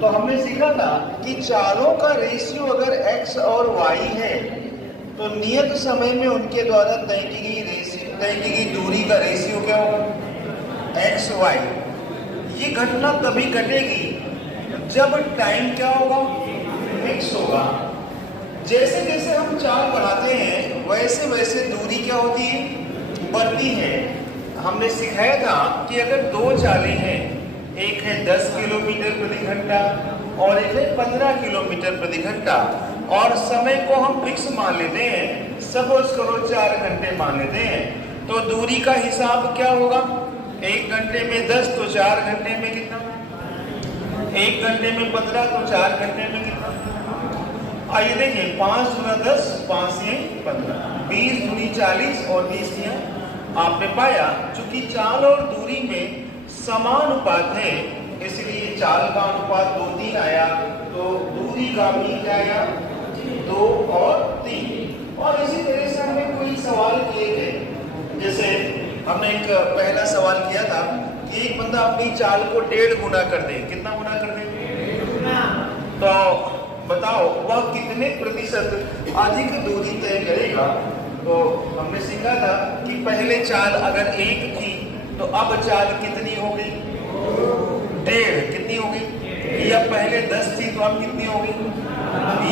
तो हमने सीखा था कि चालों का रेशियो अगर x और y है तो नियत समय में उनके द्वारा तय की गई दूरी का रेशियो क्या होगा, x y। ये घटना तभी घटेगी जब टाइम क्या होगा, फिक्स होगा। जैसे जैसे हम चाल बढ़ाते हैं वैसे वैसे दूरी क्या होती है, बढ़ती है। हमने सिखाया था कि अगर दो चालें हैं, एक है 10 किलोमीटर प्रति घंटा और एक है 15 किलोमीटर प्रति घंटा, और समय को हम फिक्स मान लेते हैं, सपोज करो 4 घंटे मान लेते हैं, तो दूरी का हिसाब क्या होगा, 1 घंटे में 10 तो 4 घंटे में कितना, 1 घंटे में 15 तो 4 घंटे में कितना। आइए देखिए, 5 गुना 10, 5 से 15, 20 दूनी 40 और 20 आपने पाया चूंकि चाल और दूरी में समानुपात है, इसलिए चाल का अनुपात 2:3 आया, तो दूरी का भी क्या आया, 2 और 3। और इसी तरह से हमने कोई सवाल किए थे, जैसे हमने एक पहला सवाल किया था कि एक बंदा अपनी चाल को 1.5 गुना कर दे, कितना गुना कर दे, तो बताओ वह कितने प्रतिशत अधिक दूरी तय करेगा। तो हमने सीखा था कि पहले चाल अगर 1 थी तो अब चाल कितनी हो गई, 1.5, कितनी हो गई, या पहले 10 थी तो अब कितनी हो गई,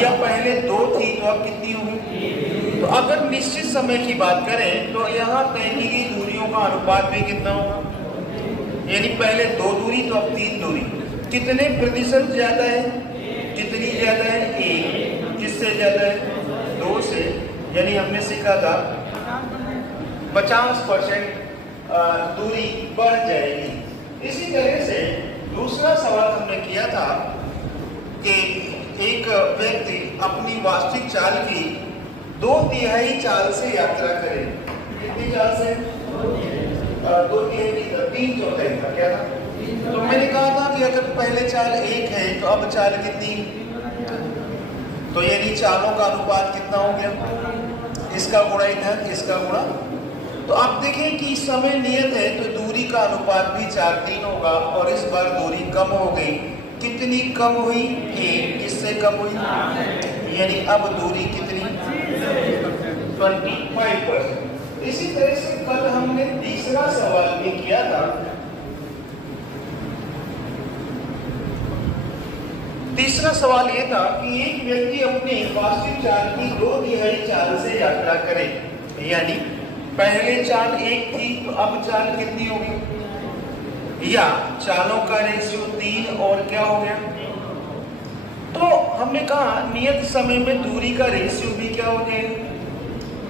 या पहले 2 थी तो अब कितनी हो गई। तो अगर निश्चित समय की बात करें तो यहाँ तय की गई दूरियों का अनुपात भी कितना होगा, यानी पहले 2 दूरी तो अब 3 दूरी, कितने प्रतिशत ज्यादा है, कितनी ज्यादा है, 1, किससे ज्यादा है, 2 से, यानी हमने सीखा था 50% दूरी बढ़ जाएगी। इसी तरह से दूसरा सवाल हमने किया था कि एक व्यक्ति अपनी वास्तविक चाल की 2/3 चाल से यात्रा करे, कितनी चाल से, 2/3 की, 3/4 का क्या था। तो मैंने कहा था कि अगर पहले चाल 1 है तो अब चाल कितनी, तो यानी चालों का अनुपात कितना हो गया, इसका गुणा इधर, इसका गुणा। तो आप देखें कि समय नियत है तो दूरी का अनुपात भी 4:3 होगा, और इस बार दूरी कम हो गई, कितनी कम हुई, 1, किससे कम हुई, यानी अब दूरी कितनी, 25%। इसी तरह से कल हमने तीसरा सवाल भी किया था। तीसरा सवाल यह था कि एक व्यक्ति अपनी वास्तविक चाल की 2/3 चाल से यात्रा करे, यानी पहले चाल 1 थी तो अब चाल कितनी होगी, या चालों का रेशियो 3 और क्या हो गया। तो हमने कहा नियत समय में दूरी का रेशियो भी क्या हो जाएगा,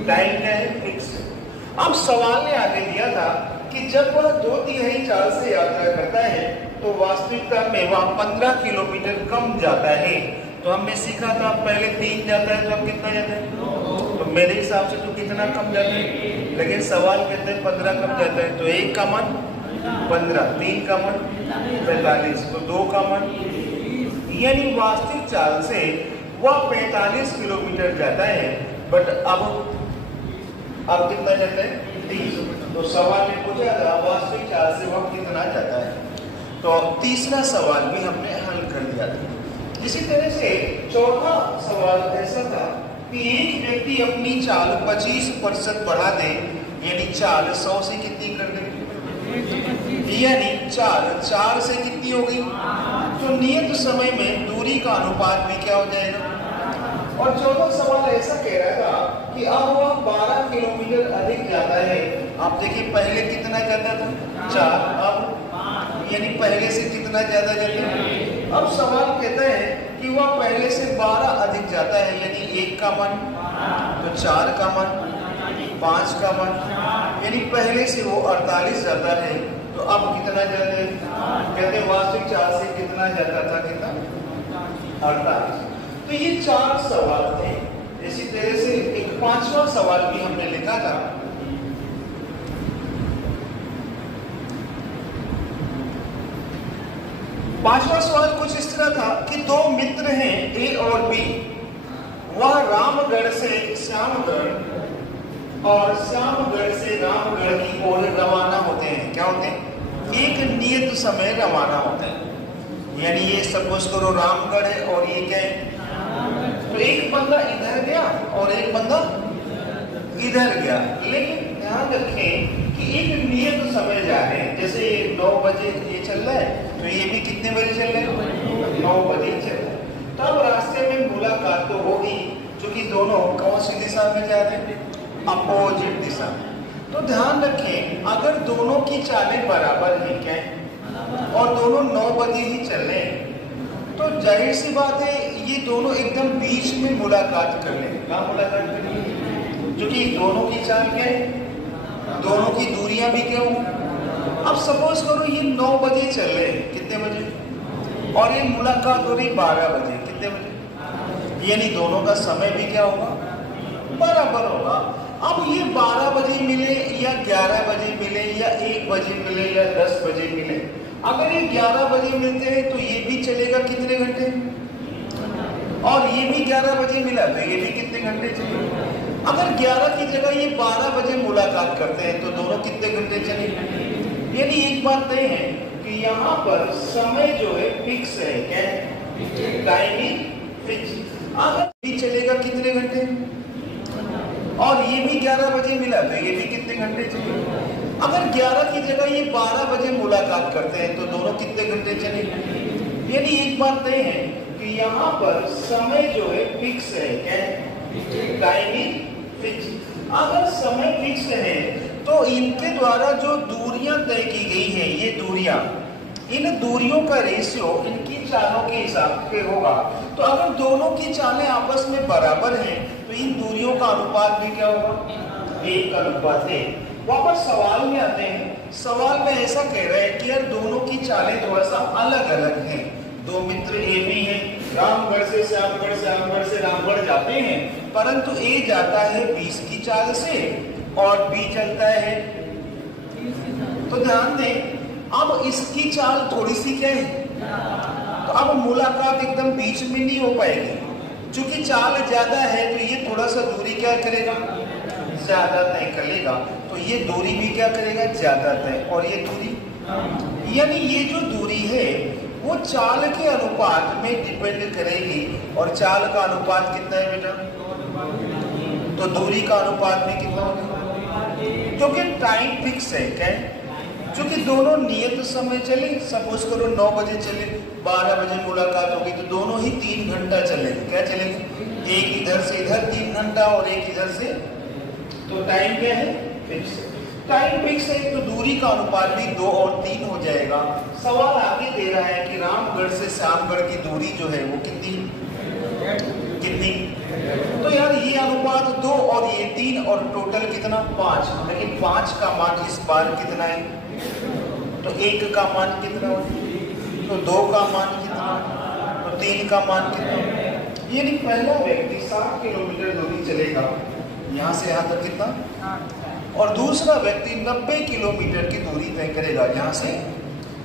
टाइम क्या है, फिक्स। अब सवाल ने आगे दिया था कि जब वह 2/3 चाल से यात्रा करता है तो वास्तविकता में वह 15 किलोमीटर कम जाता है। तो हमने सीखा था पहले 3 जाता है तो अब कितना जाता है, तो मेरे हिसाब से तो कितना कम जाता है, लेकिन सवाल कहते हैं 15 कम जाता है, तो 1 का मन 15, 3 का मन 45, तो 2 का मन, यानी वास्तविक चाल से वह 45 किलोमीटर जाता है, बट अब कितना जाता है, 30। तो सवाल ने पूछा था वास्तविक चाल से वह कितना जाता है, तो तीसरा सवाल भी हमने हल कर दिया था। इसी तरह से चौथा सवाल ऐसा था कि एक व्यक्ति अपनी चाल 25% बढ़ा दे, यानी चाल 100 से कितनी कर दे, यानी चाल 4 से कितनी हो गई, तो नियत समय में दूरी का अनुपात भी क्या हो जाएगा। और चौथा सवाल ऐसा कह रहा था कि अब वह 12 किलोमीटर अधिक जाता है। आप देखिए पहले कितना जाता था, 4, अब यानी पहले से कितना ज्यादा जाता है। अब सवाल कहता है कि वह पहले से 12 अधिक जाता है, यानी 1 का मन, तो 4 का मन, 5 का मन, यानी पहले से वो 48 जाता है, तो अब कितना जाता है, कहते हैं वास्तविक चाल से कितना जाता था, कितना, 48। तो ये 4 सवाल थे। इसी तरह से एक 5वां सवाल भी हमने लिखा था। पांचवा सवाल कुछ इस तरह था कि 2 मित्र हैं ए और बी, वह रामगढ़ से श्यामगढ़ और श्यामगढ़ से रामगढ़ की ओर रवाना होते हैं। क्या होते हैं, एक नियत समय रवाना होते हैं। यानी ये सपोज करो रामगढ़ है और ये क्या है, तो एक बंदा इधर गया और एक बंदा इधर गया। लेकिन ध्यान रखें कि एक नियत समय जा रहे हैं, जैसे 9 बजे ये चल रहा है तो ये भी कितने बजे चल रहे हैं, 9 बजे चल रहा है। तब रास्ते में मुलाकात तो होगी, क्योंकि दोनों कौन सी दिशा में जा रहे हैं, अपोजिट दिशा। तो ध्यान रखें अगर दोनों की चालें बराबर हैं क्या है और दोनों 9 बजे ही चल रहे हैं, तो जाहिर सी बात है ये दोनों एकदम बीच में मुलाकात कर लेंगे। कहाँ मुलाकात करेंगे, क्योंकि दोनों की चाल क्या है, दोनों की दूरियां भी क्या होंगी। अब सपोज करो ये 9 बजे चल रहे हैं, कितने बजे, और ये मुलाकात हो रही 12 बजे, कितने बजे, यानी दोनों का समय भी क्या होगा, बराबर होगा। अब ये 12 बजे मिले या 11 बजे मिले या 1 बजे मिले या 10 बजे मिले, अगर ये 11 बजे मिलते हैं तो ये भी चलेगा कितने घंटे, और ये भी 11 बजे मिला तो ये भी कितने घंटे चलेगा। अगर 11 की जगह ये 12 बजे मुलाकात करते हैं तो दोनों कितने घंटे चलेंगे। यानी एक बात तय है कि यहाँ पर समय जो है फिक्स है, क्या है, टाइमिंग फिक्स। अगर भी चलेगा कितने घंटे, और ये भी 11 बजे मिला तो ये भी कितने घंटे चलेगा। अगर 11 की जगह ये 12 बजे मुलाकात करते हैं तो दोनों कितने घंटे चलेंगे। यानी एक बात तय है कि यहाँ पर समय जो है फिक्स है, क्या है, टाइमिंग फिक्स। अगर समय फिक्स है तो इनके द्वारा जो दूरियां तय की गई है, ये दूरियां, इन दूरियों का रेशियो इनकी चालों के हिसाब से होगा। तो अगर दोनों की चालें आपस में बराबर हैं तो इन दूरियों का अनुपात भी क्या होगा, 1:1। वापस सवाल में आते हैं। सवाल में ऐसा कह रहा है कि यार दोनों की चालें थोड़ा सा अलग अलग हैं। दो मित्र ए बी हैं, रामगढ़ से श्यामगढ़, श्यामगढ़ से रामगढ़ जाते हैं, परंतु ए जाता है 20 की चाल से और बी चलता है। तो ध्यान दें अब इसकी चाल थोड़ी सी क्या है, तो अब मुलाकात एकदम बीच में नहीं हो पाएगी, क्योंकि चाल ज्यादा है तो ये थोड़ा सा दूरी क्या करेगा, ज्यादा तय करेगा। तो ये दूरी भी क्या करेगा, ज्यादा तय। और ये दूरी, यानी ये जो दूरी है वो चाल के अनुपात में डिपेंड करेगी। और चाल का अनुपात कितना है बेटा, तो दूरी का अनुपात भी कितना होगा, क्योंकि टाइम फिक्स है, क्या है, क्योंकि दोनों नियत समय चले। सपोज करो 9 बजे चले, 12 बजे मुलाकात होगी तो दोनों ही 3 घंटा चलेंगे। क्या चलेंगे, एक इधर से इधर 3 घंटा और एक इधर से, तो टाइम क्या है, फिक्स। टाइम फिक्स है तो दूरी का अनुपात भी 2 और 3 हो जाएगा। सवाल आगे दे रहा है कि रामगढ़ से श्यामगढ़ की दूरी जो है वो कितनी, तो यार ये अनुपात 2 और ये 3 और टोटल कितना 5। लेकिन 5 का मान इस बार कितना है, तो 1 का मान कितना हो, तो 2 का मान कितना, तो 3 का मान कितना। यानी पहला व्यक्ति 60 किलोमीटर दूरी चलेगा यहाँ से यहाँ तक कितना, और दूसरा व्यक्ति 90 किलोमीटर की दूरी तय करेगा यहाँ से,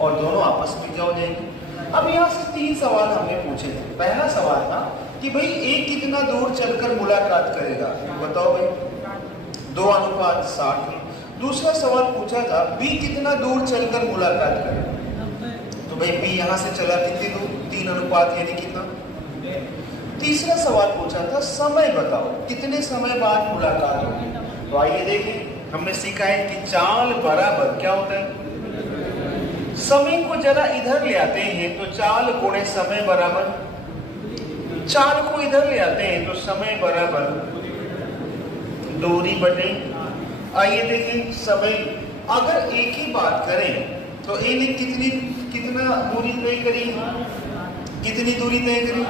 और दोनों आपस में क्या हो जाएंगे। अब यहाँ से 3 सवाल हमने पूछे थे। पहला सवाल था कि भाई ए कितना दूर चलकर मुलाकात करेगा, बताओ भाई, 2:60 है। दूसरा सवाल पूछा था बी कितना दूर चलकर मुलाकात करेगा, तो भाई बी यहाँ से चला कितनी दूर, 3:1 यानी कितना। तीसरा सवाल पूछा था समय बताओ कितने समय बाद मुलाकात होगी। तो आइए देखें, हमने सीखा है कि चाल बराबर क्या होता है, समय को जरा इधर ले आते हैं तो चाल गुणे समय बराबर, चाल को इधर ले आते हैं तो समय बराबर दूरी बटे। आइए देखें समय, अगर एक ही बात करें तो ए ने कितना दूरी तय करी, कितनी दूरी तय करी,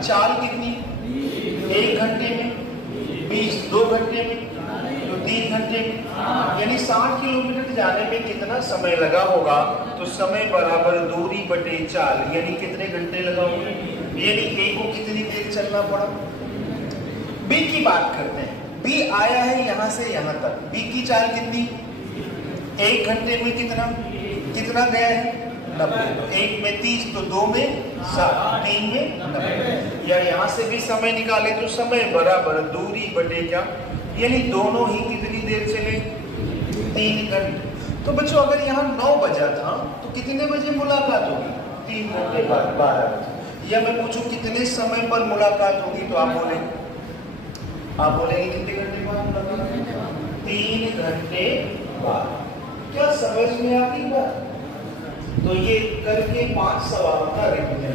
चाल कितनी, 1 घंटे में, 20 2 घंटे में, तो 3 घंटे में, यानी 60 किलोमीटर जाने में कितना समय लगा होगा, तो समय बराबर दूरी बटे चाल, यानी कितने घंटे लगा होगा, यानी ए को कितनी देर चलना पड़ा। बी की बात करते हैं, बी आया है यहाँ से यहाँ तक, बी की चाल कितनी, 1 घंटे में कितना गया है, 90। तो 1 में 30, तो 2 में 60, 3 में 90। या यहाँ से भी समय निकाले तो समय बराबर दूरी बटे क्या, यानी दोनों ही कितनी देर चले, 3 घंटे। तो बच्चों अगर यहाँ 9 बजा था तो कितने बजे मुलाकात होगी, 3 घंटे बाद 12 बजे। या मैं पूछूं कितने समय पर मुलाकात होगी तो आप बोलेंगे कितने घंटे बाद मुलाकात? 3 घंटे बाद। क्या समझ में आती बात? तो ये करके 5 सवालों का रिवीजन।